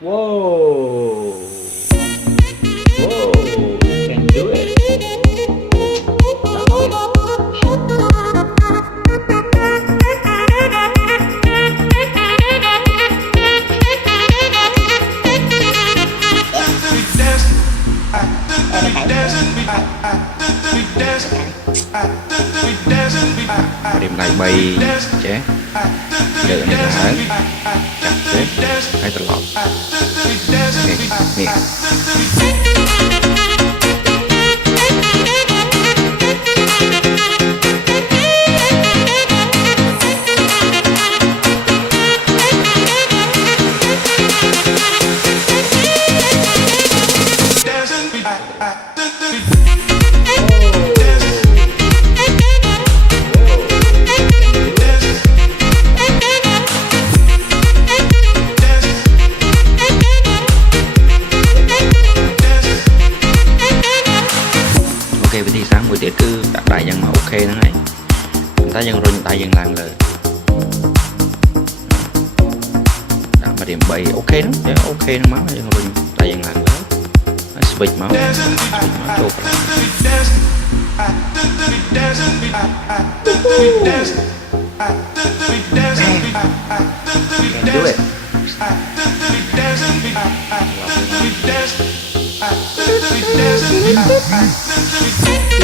Whoa. Whoa. You can do it. Điểm này bay chế được này là hán chặt chế hay tật lọt nè ok với thì sáng buổi tiết cứ đặt đại dân mà ok đó này chúng ta dân rồi đại dân làng lời đã mà điểm 7 ok lắm chứ ok nó máu dân rồi đại dân làng lời speed máu chụp Do it. We